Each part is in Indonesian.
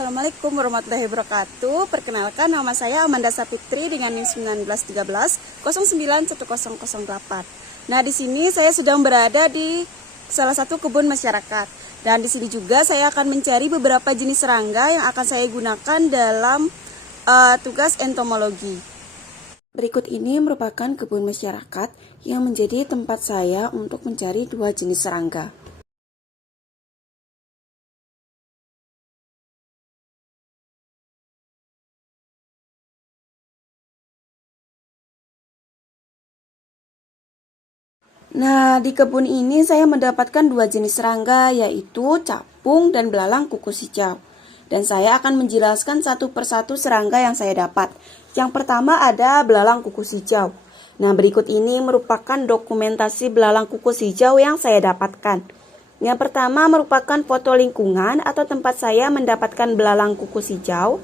Assalamualaikum warahmatullahi wabarakatuh. Perkenalkan, nama saya Amanda Sapitri dengan NIM 1913 091008. Nah, di sini saya sedang berada di salah satu kebun masyarakat. Dan di sini juga saya akan mencari beberapa jenis serangga yang akan saya gunakan dalam tugas entomologi. Berikut ini merupakan kebun masyarakat yang menjadi tempat saya untuk mencari dua jenis serangga. Nah, di kebun ini saya mendapatkan dua jenis serangga, yaitu capung dan belalang kukus hijau. Dan saya akan menjelaskan satu persatu serangga yang saya dapat. Yang pertama ada belalang kukus hijau. Nah, berikut ini merupakan dokumentasi belalang kukus hijau yang saya dapatkan. Yang pertama merupakan foto lingkungan atau tempat saya mendapatkan belalang kukus hijau.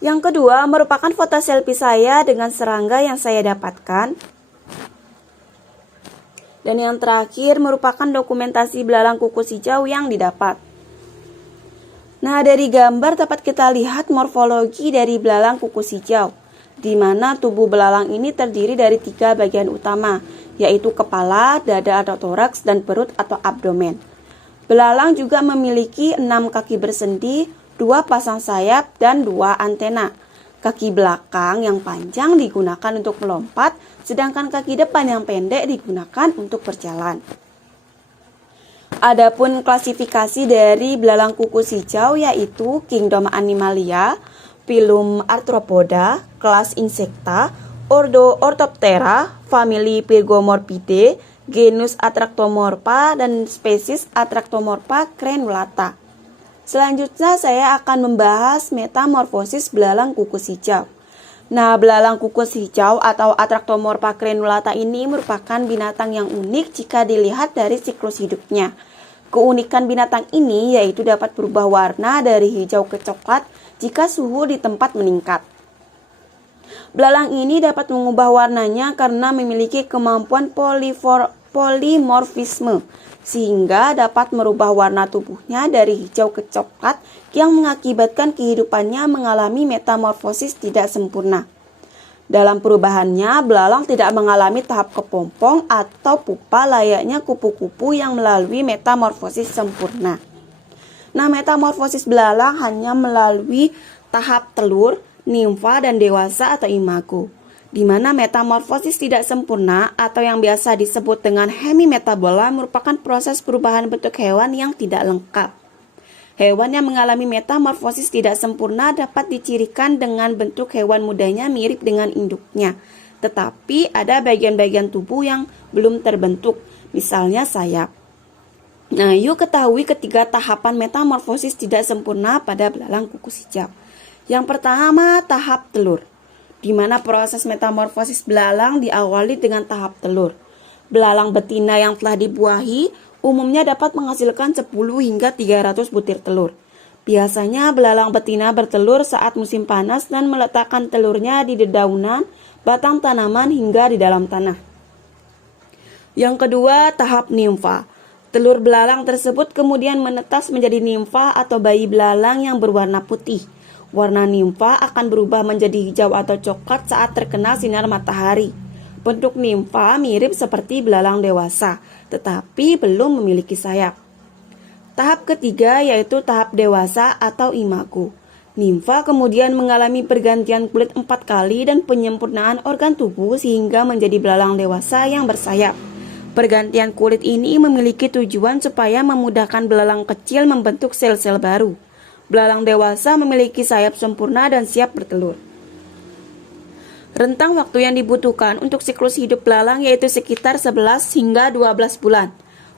Yang kedua merupakan foto selfie saya dengan serangga yang saya dapatkan. Dan yang terakhir merupakan dokumentasi belalang kukus hijau yang didapat. Nah, dari gambar dapat kita lihat morfologi dari belalang kukus hijau, di mana tubuh belalang ini terdiri dari 3 bagian utama, yaitu kepala, dada atau toraks, dan perut atau abdomen. Belalang juga memiliki 6 kaki bersendi, 2 pasang sayap, dan 2 antena. Kaki belakang yang panjang digunakan untuk melompat, sedangkan kaki depan yang pendek digunakan untuk berjalan. Adapun klasifikasi dari belalang kukus hijau yaitu Kingdom Animalia, Phylum Arthropoda, kelas Insecta, Ordo Orthoptera, famili Pyrgomorphidae, genus Atractomorpha, dan spesies Atractomorpha crenulata. Selanjutnya saya akan membahas metamorfosis belalang kukus hijau. Nah, belalang kukus hijau atau Atractomorpha crenulata ini merupakan binatang yang unik jika dilihat dari siklus hidupnya. Keunikan binatang ini yaitu dapat berubah warna dari hijau ke coklat jika suhu di tempat meningkat. Belalang ini dapat mengubah warnanya karena memiliki kemampuan polimorfisme, sehingga dapat merubah warna tubuhnya dari hijau ke coklat yang mengakibatkan kehidupannya mengalami metamorfosis tidak sempurna. Dalam perubahannya, belalang tidak mengalami tahap kepompong atau pupa layaknya kupu-kupu yang melalui metamorfosis sempurna. Nah, metamorfosis belalang hanya melalui tahap telur, nimfa, dan dewasa atau imago, di mana metamorfosis tidak sempurna atau yang biasa disebut dengan hemimetabola merupakan proses perubahan bentuk hewan yang tidak lengkap. Hewan yang mengalami metamorfosis tidak sempurna dapat dicirikan dengan bentuk hewan mudanya mirip dengan induknya, tetapi ada bagian-bagian tubuh yang belum terbentuk, misalnya sayap. Nah, yuk ketahui ketiga tahapan metamorfosis tidak sempurna pada belalang kukus hijau. Yang pertama, tahap telur, di mana proses metamorfosis belalang diawali dengan tahap telur. Belalang betina yang telah dibuahi umumnya dapat menghasilkan 10 hingga 300 butir telur. Biasanya belalang betina bertelur saat musim panas dan meletakkan telurnya di dedaunan, batang tanaman hingga di dalam tanah. Yang kedua, tahap nimfa. Telur belalang tersebut kemudian menetas menjadi nimfa atau bayi belalang yang berwarna putih. Warna nimfa akan berubah menjadi hijau atau coklat saat terkena sinar matahari. Bentuk nimfa mirip seperti belalang dewasa, tetapi belum memiliki sayap. Tahap ketiga yaitu tahap dewasa atau imago. Nimfa kemudian mengalami pergantian kulit 4 kali dan penyempurnaan organ tubuh sehingga menjadi belalang dewasa yang bersayap. Pergantian kulit ini memiliki tujuan supaya memudahkan belalang kecil membentuk sel-sel baru. Belalang dewasa memiliki sayap sempurna dan siap bertelur. Rentang waktu yang dibutuhkan untuk siklus hidup belalang yaitu sekitar 11 hingga 12 bulan.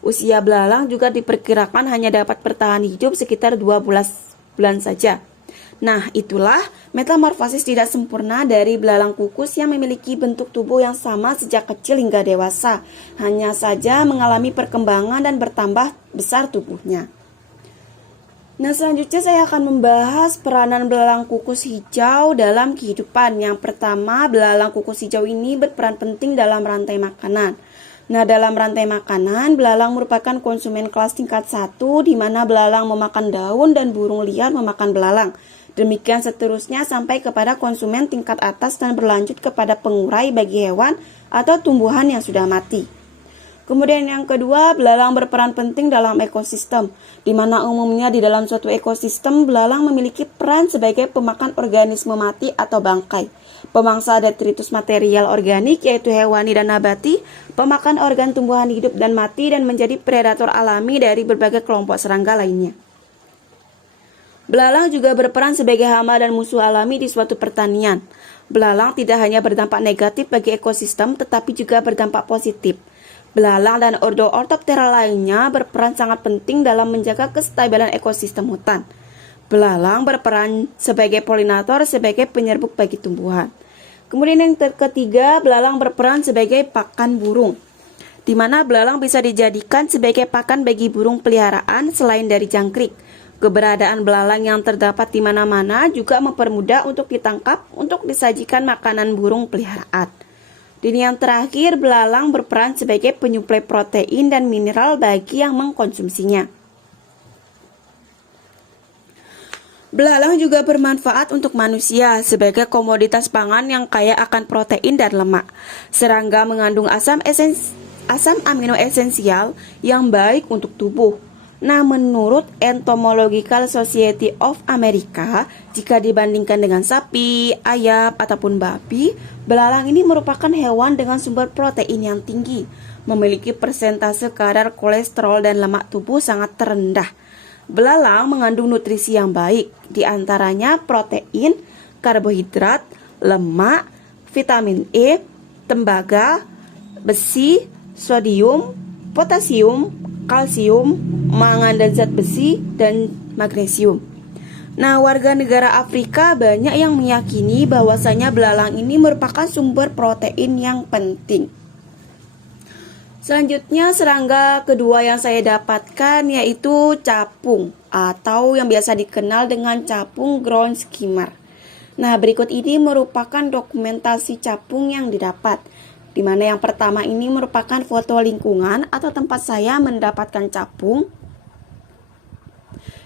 Usia belalang juga diperkirakan hanya dapat bertahan hidup sekitar 12 bulan saja. Nah, itulah metamorfosis tidak sempurna dari belalang kukus yang memiliki bentuk tubuh yang sama sejak kecil hingga dewasa. Hanya saja mengalami perkembangan dan bertambah besar tubuhnya. Nah, selanjutnya saya akan membahas peranan belalang kukus hijau dalam kehidupan. Yang pertama, belalang kukus hijau ini berperan penting dalam rantai makanan. Nah, dalam rantai makanan, belalang merupakan konsumen kelas tingkat 1, di mana belalang memakan daun dan burung liar memakan belalang. Demikian seterusnya sampai kepada konsumen tingkat atas dan berlanjut kepada pengurai bagi hewan atau tumbuhan yang sudah mati. Kemudian yang kedua, belalang berperan penting dalam ekosistem, di mana umumnya di dalam suatu ekosistem, belalang memiliki peran sebagai pemakan organisme mati atau bangkai, pemangsa detritus material organik yaitu hewani dan nabati, pemakan organ tumbuhan hidup dan mati, dan menjadi predator alami dari berbagai kelompok serangga lainnya. Belalang juga berperan sebagai hama dan musuh alami di suatu pertanian. Belalang tidak hanya berdampak negatif bagi ekosistem, tetapi juga berdampak positif. Belalang dan ordo-ortoptera lainnya berperan sangat penting dalam menjaga kestabilan ekosistem hutan. Belalang berperan sebagai polinator, sebagai penyerbuk bagi tumbuhan. Kemudian yang ketiga, belalang berperan sebagai pakan burung, di mana belalang bisa dijadikan sebagai pakan bagi burung peliharaan selain dari jangkrik. Keberadaan belalang yang terdapat di mana-mana juga mempermudah untuk ditangkap untuk disajikan makanan burung peliharaan. Dan yang terakhir, belalang berperan sebagai penyuplai protein dan mineral bagi yang mengkonsumsinya. Belalang juga bermanfaat untuk manusia sebagai komoditas pangan yang kaya akan protein dan lemak. Serangga mengandung asam amino esensial yang baik untuk tubuh. Nah, menurut Entomological Society of America, jika dibandingkan dengan sapi, ayam, ataupun babi, belalang ini merupakan hewan dengan sumber protein yang tinggi, memiliki persentase kadar kolesterol dan lemak tubuh sangat terendah. Belalang mengandung nutrisi yang baik, diantaranya protein, karbohidrat, lemak, vitamin E, tembaga, besi, sodium, potasium, kalsium, mengandung zat besi, dan magnesium. Nah, warga negara Afrika banyak yang meyakini bahwasanya belalang ini merupakan sumber protein yang penting. Selanjutnya, serangga kedua yang saya dapatkan yaitu capung atau yang biasa dikenal dengan capung ground skimmer. Nah, berikut ini merupakan dokumentasi capung yang didapat, di mana yang pertama ini merupakan foto lingkungan atau tempat saya mendapatkan capung.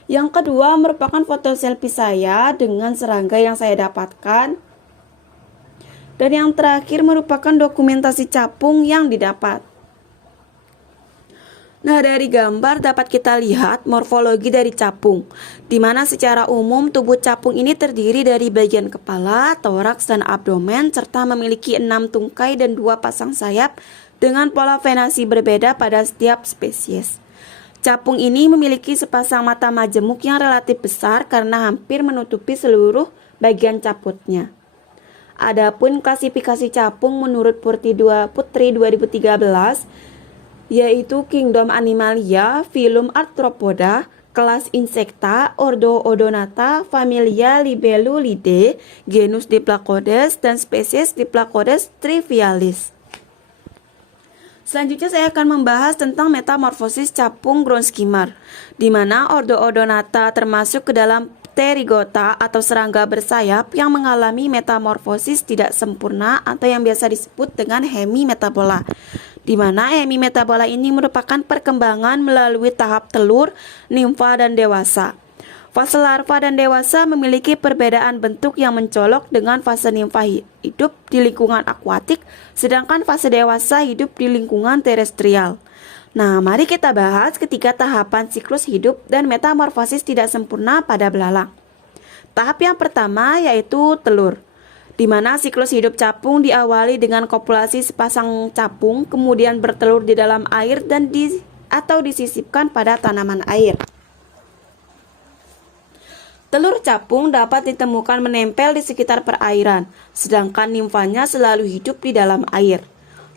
Yang kedua merupakan foto selfie saya dengan serangga yang saya dapatkan. Dan yang terakhir merupakan dokumentasi capung yang didapat. Nah, dari gambar dapat kita lihat morfologi dari capung, di mana secara umum tubuh capung ini terdiri dari bagian kepala, toraks, dan abdomen, serta memiliki 6 tungkai dan 2 pasang sayap dengan pola venasi berbeda pada setiap spesies. Capung ini memiliki sepasang mata majemuk yang relatif besar karena hampir menutupi seluruh bagian caputnya. Adapun klasifikasi capung menurut Putri 2013, yaitu Kingdom Animalia, Phylum Arthropoda, kelas Insecta, Ordo Odonata, familia Libellulidae, genus Diplacodes, dan spesies Diplacodes trivialis. Selanjutnya saya akan membahas tentang metamorfosis capung ground skimmer, di mana Ordo Odonata termasuk ke dalam Pterygota atau serangga bersayap yang mengalami metamorfosis tidak sempurna atau yang biasa disebut dengan hemimetabola, di mana hemimetabola ini merupakan perkembangan melalui tahap telur, nimfa, dan dewasa. Fase larva dan dewasa memiliki perbedaan bentuk yang mencolok dengan fase nimfa hidup di lingkungan akuatik, sedangkan fase dewasa hidup di lingkungan terestrial. Nah, mari kita bahas ketiga tahapan siklus hidup dan metamorfosis tidak sempurna pada belalang. Tahap yang pertama yaitu telur, di mana siklus hidup capung diawali dengan kopulasi sepasang capung, kemudian bertelur di dalam air dan atau disisipkan pada tanaman air. Telur capung dapat ditemukan menempel di sekitar perairan, sedangkan nimfanya selalu hidup di dalam air.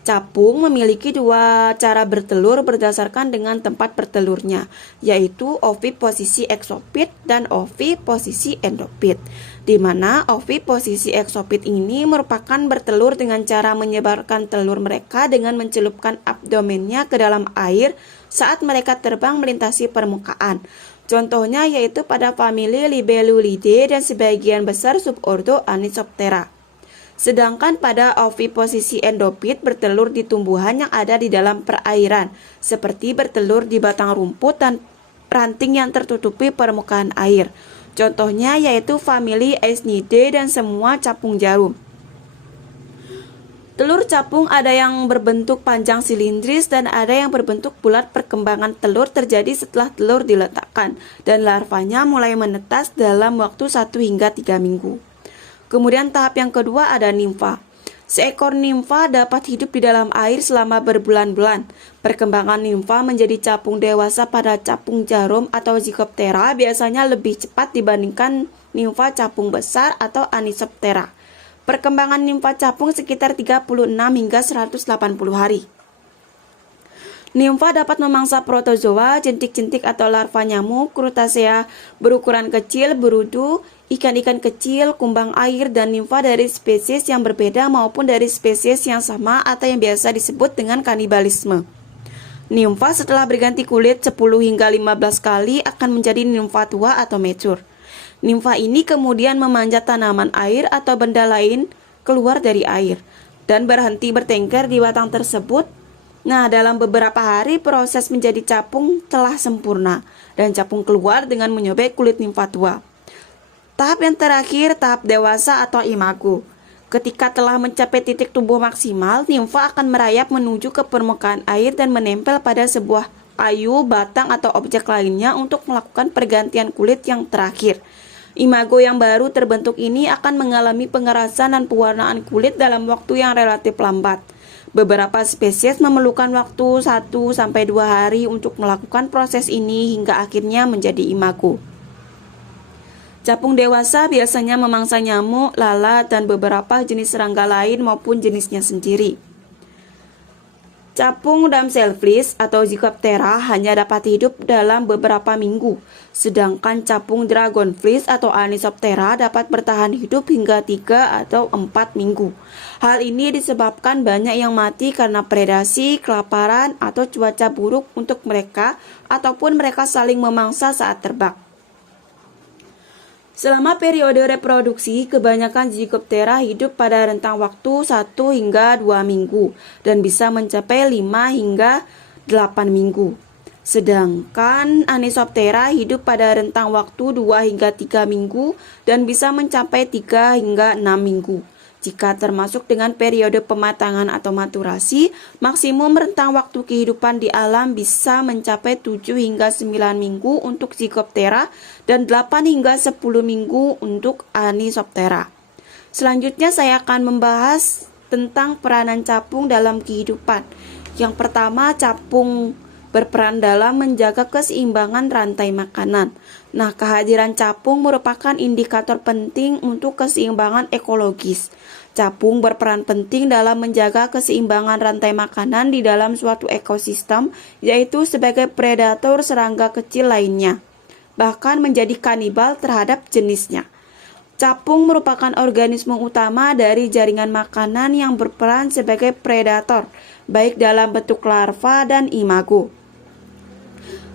Capung memiliki 2 cara bertelur berdasarkan dengan tempat bertelurnya, yaitu oviposisi eksopit dan oviposisi endopit, di mana oviposisi eksopit ini merupakan bertelur dengan cara menyebarkan telur mereka dengan mencelupkan abdomennya ke dalam air saat mereka terbang melintasi permukaan. Contohnya yaitu pada famili Libellulidae dan sebagian besar subordo Anisoptera. Sedangkan pada oviposisi endofit bertelur di tumbuhan yang ada di dalam perairan, seperti bertelur di batang rumput dan ranting yang tertutupi permukaan air. Contohnya yaitu famili Aesnidae dan semua capung jarum. Telur capung ada yang berbentuk panjang silindris dan ada yang berbentuk bulat. Perkembangan telur terjadi setelah telur diletakkan dan larvanya mulai menetas dalam waktu 1 hingga 3 minggu. Kemudian tahap yang kedua ada nimfa. Seekor nimfa dapat hidup di dalam air selama berbulan-bulan. Perkembangan nimfa menjadi capung dewasa pada capung jarum atau Zygoptera biasanya lebih cepat dibandingkan nimfa capung besar atau Anisoptera. Perkembangan nimfa capung sekitar 36 hingga 180 hari. Nimfa dapat memangsa protozoa, jentik-jentik atau larva nyamuk, Crustacea berukuran kecil, berudu, ikan-ikan kecil, kumbang air, dan nimfa dari spesies yang berbeda maupun dari spesies yang sama atau yang biasa disebut dengan kanibalisme. Nimfa setelah berganti kulit 10 hingga 15 kali akan menjadi nimfa tua atau mature. Nimfa ini kemudian memanjat tanaman air atau benda lain keluar dari air dan berhenti bertengger di batang tersebut. Nah, dalam beberapa hari proses menjadi capung telah sempurna dan capung keluar dengan menyobek kulit nimfa tua. Tahap yang terakhir, tahap dewasa atau imago. Ketika telah mencapai titik tumbuh maksimal, nimfa akan merayap menuju ke permukaan air dan menempel pada sebuah kayu, batang, atau objek lainnya untuk melakukan pergantian kulit yang terakhir. Imago yang baru terbentuk ini akan mengalami pengerasan dan pewarnaan kulit dalam waktu yang relatif lambat. Beberapa spesies memerlukan waktu 1-2 hari untuk melakukan proses ini hingga akhirnya menjadi imago. Capung dewasa biasanya memangsa nyamuk, lalat, dan beberapa jenis serangga lain maupun jenisnya sendiri. Capung damselflies atau Zygoptera hanya dapat hidup dalam beberapa minggu, sedangkan capung dragonflies atau Anisoptera dapat bertahan hidup hingga 3 atau 4 minggu. Hal ini disebabkan banyak yang mati karena predasi, kelaparan, atau cuaca buruk untuk mereka, ataupun mereka saling memangsa saat terbang. Selama periode reproduksi, kebanyakan Zygoptera hidup pada rentang waktu 1 hingga 2 minggu dan bisa mencapai 5 hingga 8 minggu. Sedangkan Anisoptera hidup pada rentang waktu 2 hingga 3 minggu dan bisa mencapai 3 hingga 6 minggu. Jika termasuk dengan periode pematangan atau maturasi, maksimum rentang waktu kehidupan di alam bisa mencapai 7 hingga 9 minggu untuk Zygoptera dan 8 hingga 10 minggu untuk Anisoptera. Selanjutnya saya akan membahas tentang peranan capung dalam kehidupan. Yang pertama, capung berperan dalam menjaga keseimbangan rantai makanan. Nah, kehadiran capung merupakan indikator penting untuk keseimbangan ekologis. Capung berperan penting dalam menjaga keseimbangan rantai makanan di dalam suatu ekosistem, yaitu sebagai predator serangga kecil lainnya, bahkan menjadi kanibal terhadap jenisnya. Capung merupakan organisme utama dari jaringan makanan yang berperan sebagai predator, baik dalam bentuk larva dan imago.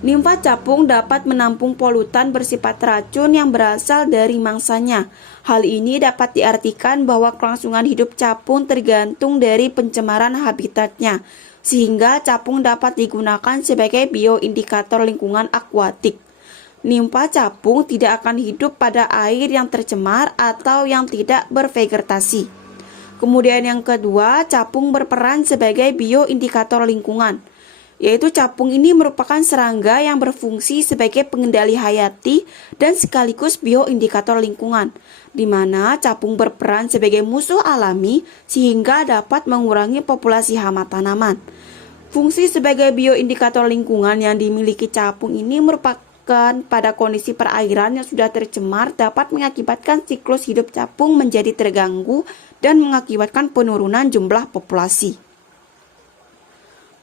Nimfa capung dapat menampung polutan bersifat racun yang berasal dari mangsanya. Hal ini dapat diartikan bahwa kelangsungan hidup capung tergantung dari pencemaran habitatnya, sehingga capung dapat digunakan sebagai bioindikator lingkungan akuatik. Nimfa capung tidak akan hidup pada air yang tercemar atau yang tidak bervegetasi. Kemudian yang kedua, capung berperan sebagai bioindikator lingkungan, yaitu capung ini merupakan serangga yang berfungsi sebagai pengendali hayati dan sekaligus bioindikator lingkungan, di mana capung berperan sebagai musuh alami sehingga dapat mengurangi populasi hama tanaman. Fungsi sebagai bioindikator lingkungan yang dimiliki capung ini merupakan pada kondisi perairan yang sudah tercemar dapat mengakibatkan siklus hidup capung menjadi terganggu dan mengakibatkan penurunan jumlah populasi.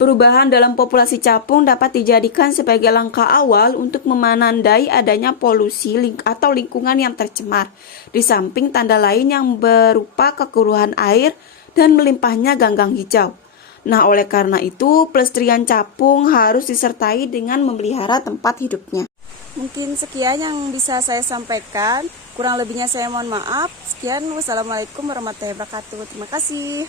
Perubahan dalam populasi capung dapat dijadikan sebagai langkah awal untuk menandai adanya polusi atau lingkungan yang tercemar, di samping tanda lain yang berupa kekeruhan air dan melimpahnya ganggang hijau. Nah, oleh karena itu, pelestarian capung harus disertai dengan memelihara tempat hidupnya. Mungkin sekian yang bisa saya sampaikan, kurang lebihnya saya mohon maaf. sekian. Wassalamualaikum warahmatullahi wabarakatuh. Terima kasih.